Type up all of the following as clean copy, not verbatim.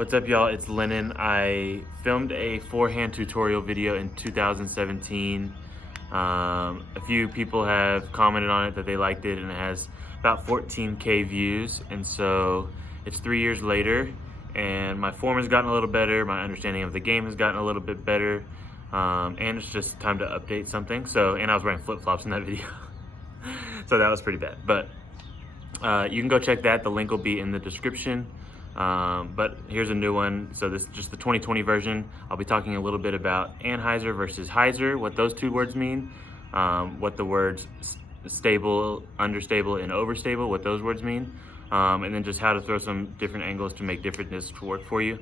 What's up, y'all? It's Lennon. I filmed a forehand tutorial video in 2017. A few people have commented on it that they liked it, and it has about 14K views. And so it's 3 years later, and my form has gotten a little better. My understanding of the game has gotten a little bit better, and it's just time to update something. And I was wearing flip-flops in that video, so that was pretty bad. But you can go check that. The link will be in the description. But here's a new one. So this is just the 2020 version. I'll be talking a little bit about Anhyzer versus Hyzer, what those two words mean, what the words stable, understable, and overstable, what those words mean, and then just how to throw some different angles to make different discs work for you.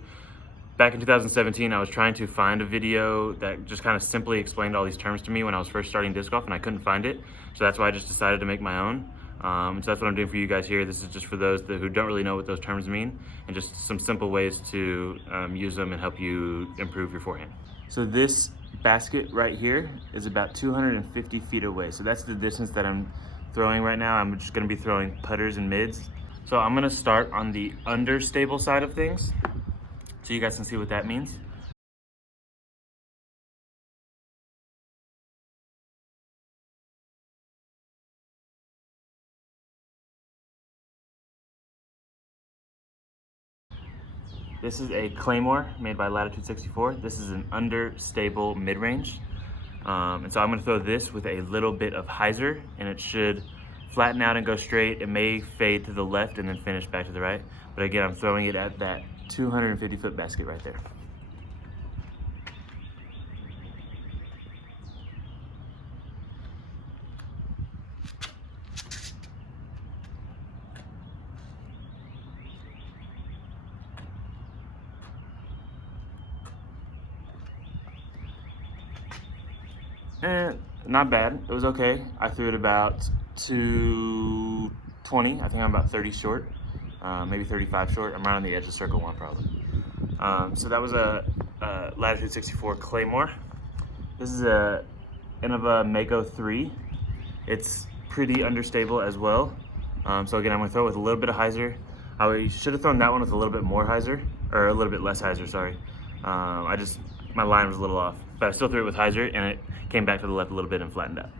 Back in 2017, I was trying to find a video that just kind of simply explained all these terms to me when I was first starting disc golf, and I couldn't find it. So that's why I just decided to make my own. So that's what I'm doing for you guys here. This is just for those who don't really know what those terms mean, and just some simple ways to use them and help you improve your forehand. So this basket right here is about 250 feet away. So that's the distance that I'm throwing right now. I'm just gonna be throwing putters and mids. So I'm gonna start on the understable side of things, so you guys can see what that means. This is a Claymore made by Latitude 64. This is an understable mid-range. And so I'm gonna throw this with a little bit of Hyzer, and it should flatten out and go straight. It may fade to the left and then finish back to the right. But again, I'm throwing it at that 250-foot basket right there. Not bad. It was okay. I threw it about 220. I think I'm about 30 short, maybe 35 short. I'm right on the edge of circle one probably. So that was a Latitude 64 Claymore. This is a Innova Mako 3. It's pretty understable as well. So again, I'm gonna throw it with a little bit of Hyzer. I should have thrown that one with a little bit more Hyzer, or a little bit less Hyzer, sorry. My line was a little off, but I still threw it with Hyzer, and it came back to the left a little bit and flattened out.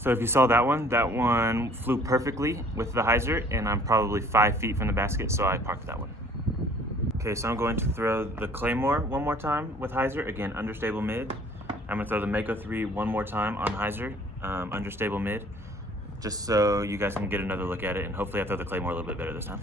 So if you saw that one flew perfectly with the Hyzer, and I'm probably 5 feet from the basket, so I parked that one. Okay, so I'm going to throw the Claymore one more time with Hyzer, again, understable mid. I'm gonna throw the Mako 3 one more time on Hyzer, understable mid, just so you guys can get another look at it, and hopefully I throw the Claymore a little bit better this time.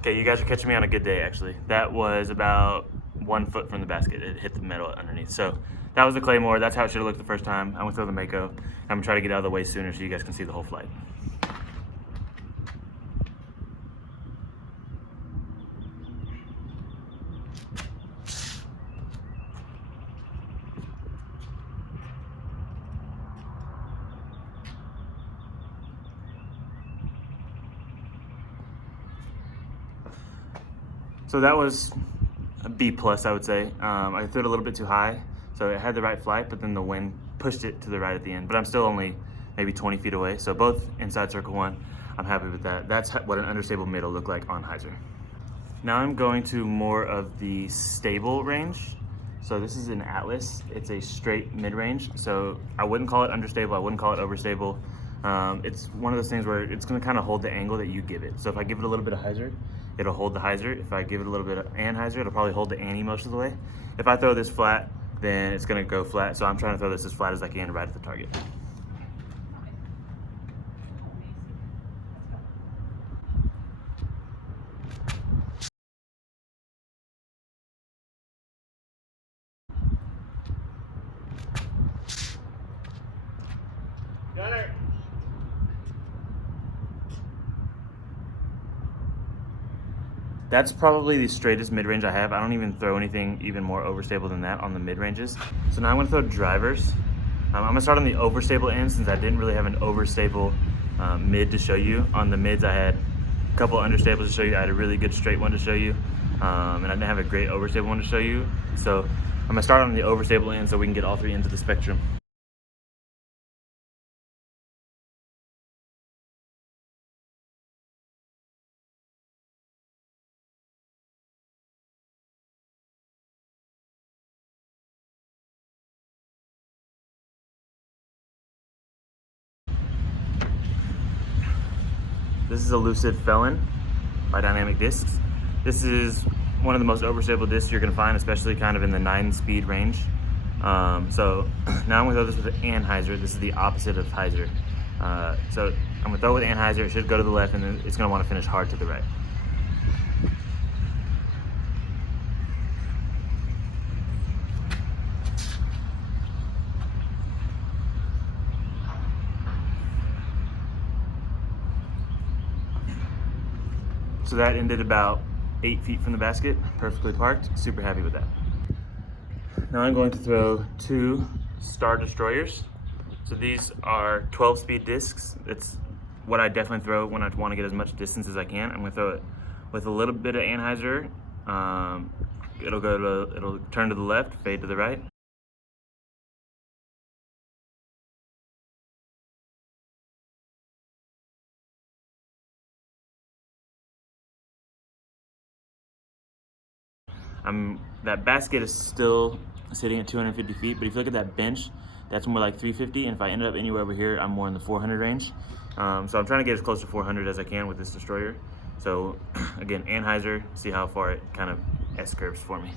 Okay, you guys are catching me on a good day, actually. That was about 1 foot from the basket. It hit the metal underneath. So that was the Claymore. That's how it should have looked the first time. I'm gonna throw the Mako. I'm gonna try to get out of the way sooner so you guys can see the whole flight. So that was a B plus, I would say. I threw it a little bit too high, so it had the right flight, but then the wind pushed it to the right at the end. But I'm still only maybe 20 feet away, so both inside circle one. I'm happy with that. That's what an understable mid will look like on Hyzer. Now I'm going to more of the stable range. So this is an Atlas. It's a straight mid-range. So I wouldn't call it understable. I wouldn't call it overstable. It's one of those things where it's gonna kind of hold the angle that you give it. So if I give it a little bit of hyzer, it'll hold the hyzer. If I give it a little bit of anhyzer, it'll probably hold the anny most of the way. If I throw this flat, then it's gonna go flat. So I'm trying to throw this as flat as I can right at the target. That's probably the straightest mid-range I have. I don't even throw anything even more overstable than that on the mid-ranges. So now I'm gonna throw drivers. I'm gonna start on the overstable end since I didn't really have an overstable mid to show you. On the mids I had a couple understables to show you. I had a really good straight one to show you. And I didn't have a great overstable one to show you. So I'm gonna start on the overstable end so we can get all three ends of the spectrum. This is a Lucid Felon by Dynamic Discs. This is one of the most overstable discs you're gonna find, especially kind of in the 9-speed range. So now I'm gonna throw this with Anhyzer. This is the opposite of Hyzer. So I'm gonna throw it with Anhyzer. It should go to the left, and then it's gonna wanna finish hard to the right. So that ended about 8 feet from the basket, perfectly parked. Super happy with that. Now I'm going to throw 2 Star Destroyers. So these are 12-speed discs. It's what I definitely throw when I want to get as much distance as I can. I'm gonna throw it with a little bit of Anhyzer. It'll turn to the left, fade to the right. That basket is still sitting at 250 feet, but if you look at that bench, that's more like 350, and if I ended up anywhere over here, I'm more in the 400 range. So I'm trying to get as close to 400 as I can with this destroyer. So again, Anhyzer, see how far it kind of S-curves for me.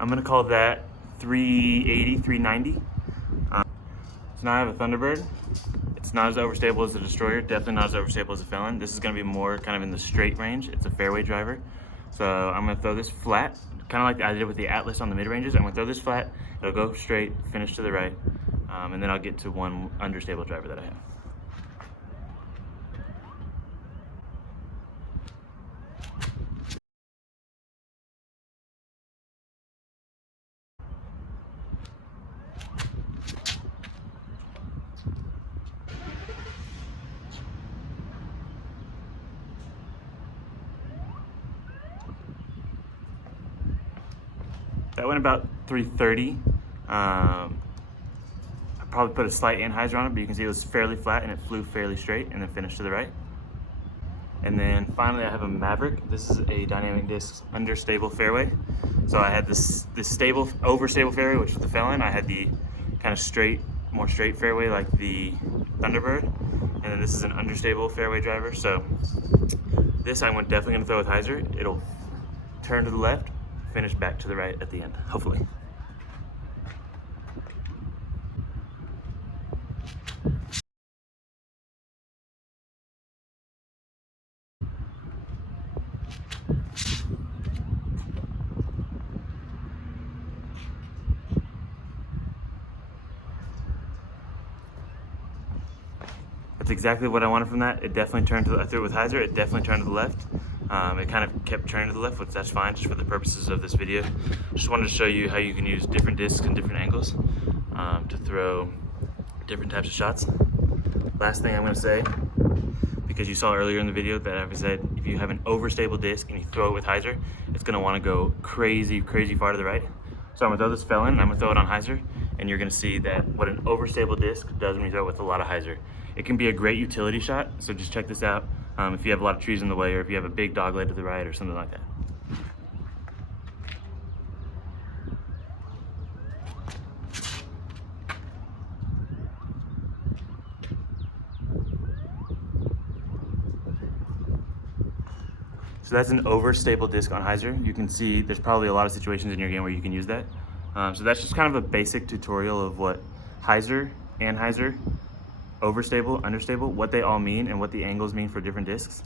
I'm gonna call that 380, 390. So now I have a Thunderbird. It's not as overstable as the Destroyer, definitely not as overstable as a Felon. This is gonna be more kind of in the straight range. It's a fairway driver. So I'm gonna throw this flat, kind of like I did with the Atlas on the mid-ranges. I'm gonna throw this flat, it'll go straight, finish to the right, and then I'll get to one understable driver that I have. That went about 330. I probably put a slight Anhyzer on it, but you can see it was fairly flat and it flew fairly straight and then finished to the right. And then finally I have a Maverick. This is a Dynamic Discs Understable fairway. So I had this stable, overstable fairway, which was the Felon. I had the kind of straight, more straight fairway like the Thunderbird. And then this is an understable fairway driver. So this I'm definitely gonna throw with Hyzer. It'll turn to the left, finish back to the right at the end, hopefully. That's exactly what I wanted from that. It definitely turned to, I threw it with Hyzer, it definitely turned to the left. It kind of kept turning to the left, which that's fine just for the purposes of this video. Just wanted to show you how you can use different discs and different angles to throw different types of shots. Last thing I'm gonna say, because you saw earlier in the video that I said, if you have an overstable disc and you throw it with Hyzer, it's gonna wanna go crazy, crazy far to the right. So I'm gonna throw this felon, I'm gonna throw it on hyzer, and you're gonna see that what an overstable disc does when you throw it with a lot of hyzer. It can be a great utility shot, so just check this out if you have a lot of trees in the way or if you have a big dog leg to the right or something like that. So that's an overstable disc on hyzer. You can see there's probably a lot of situations in your game where you can use that. So that's just kind of a basic tutorial of what hyzer, anhyzer, overstable, understable, what they all mean and what the angles mean for different discs.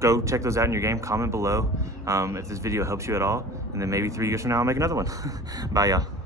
Go check those out in your game, comment below if this video helps you at all, and then maybe 3 years from now I'll make another one. Bye y'all.